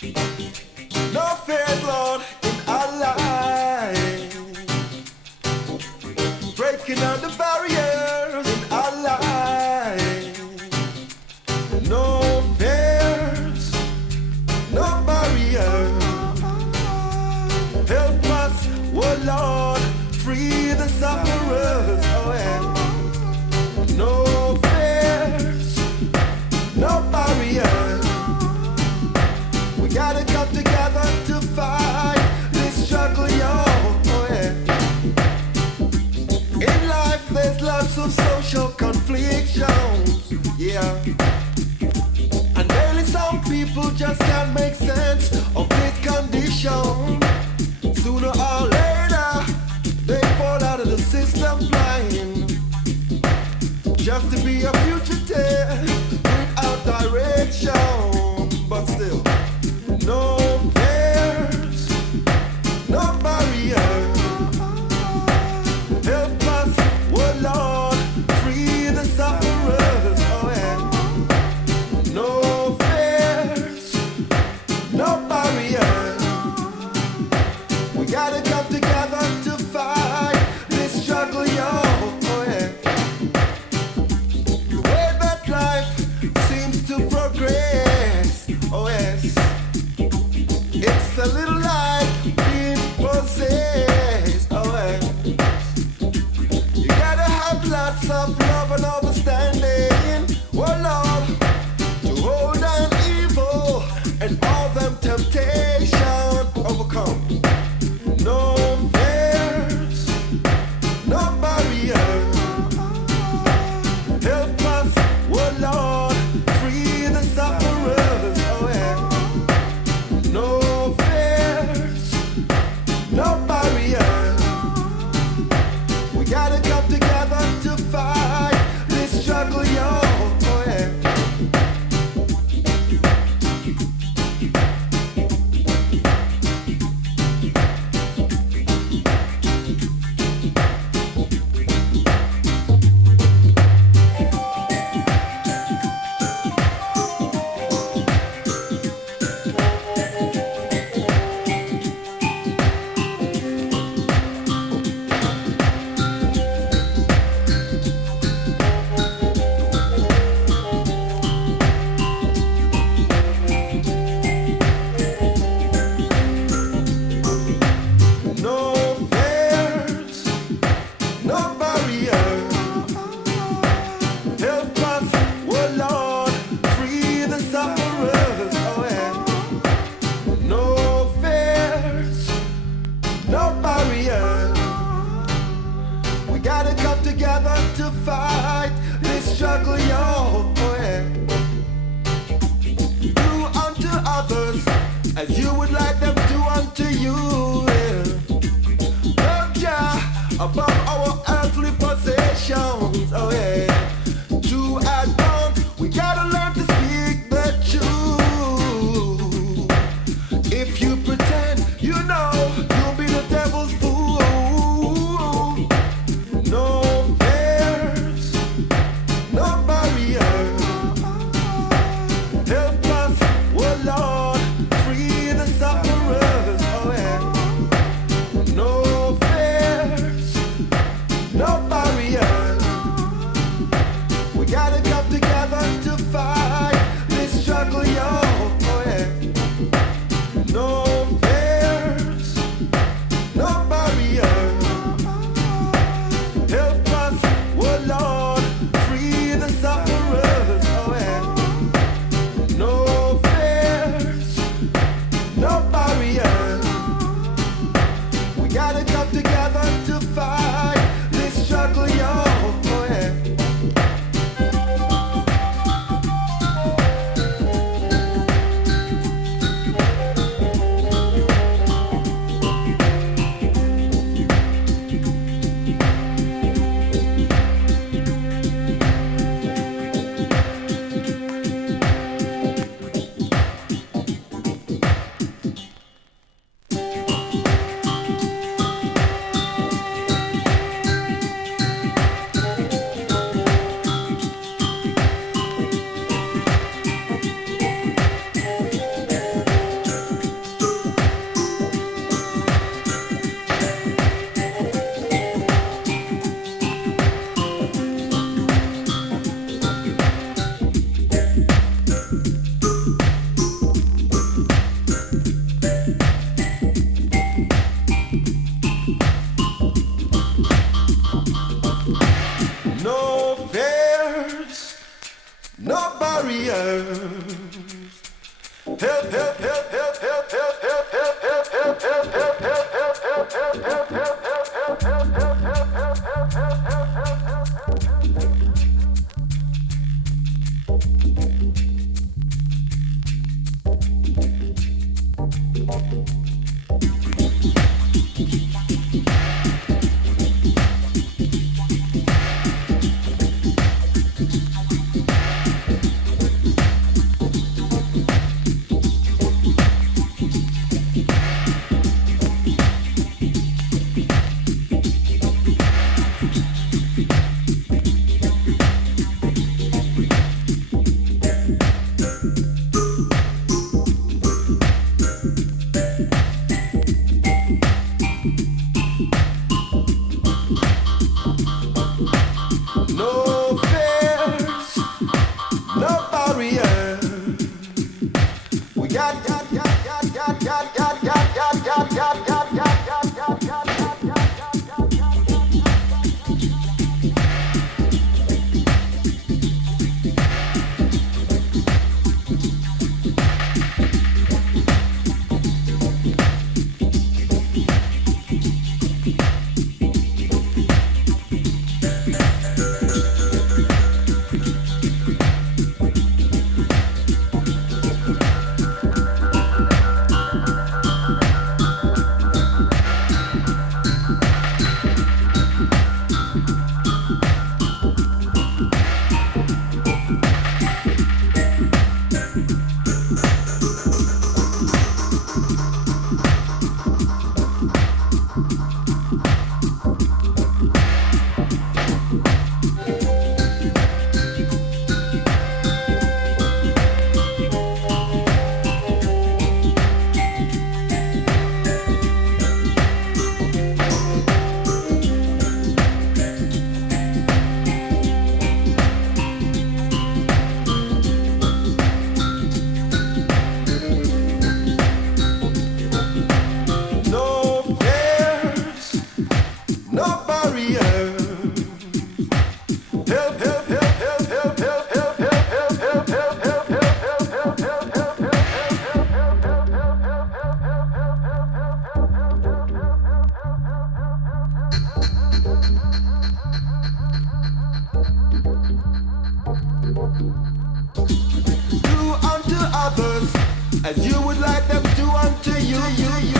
No fears, Lord, in our life. Breaking down the barriers in our life. No fears, no barriers. Help us, oh Lord, free the sufferers. Oh yeah. No fears, no barriers. We gotta come together to fight this struggle, yo. Oh yeah. In life there's lots of social conflictions, yeah. And daily some people just can't make sense of this condition. Sooner or later they fall out of the system blind, just to be a fugitive without direction. But still, no fears, no barriers. Help us, oh Lord, free the sufferers. Oh yeah. No fears, no barriers. We gotta come together to fight this struggle, yo. Oh yeah. The way that life seems to progress. Oh yes. It's a little like being possessed. Oh yeah. You gotta have lots of love and understanding. Oh Lord, to hold on evil and all them temptations overcome. No fears, no barriers. Help us, oh Lord, free the sufferers. Oh yeah. No fears, no barriers. We gotta come together to fight this struggle, yo. Oh yeah. No fears, no barriers. Help us, oh Lord, free the sufferers. Oh yeah. No fears, no barriers. We gotta come together to fight this struggle, yo. Oh yeah. Do unto others as you would like them to unto you. Yeah. Love Jah above our earthly possessions. Oh yeah. To advance, we gotta learn to speak the truth. If you pretend, you know you'll be the devil's fool. No fears, no barriers. Help us, oh Lord, free the sufferers. No fears, no barrier. We no fears, no barrier. Help, help, help, help, help, help, help, help, help, help, help, help, help, help, help, do unto others as you would like them to unto you.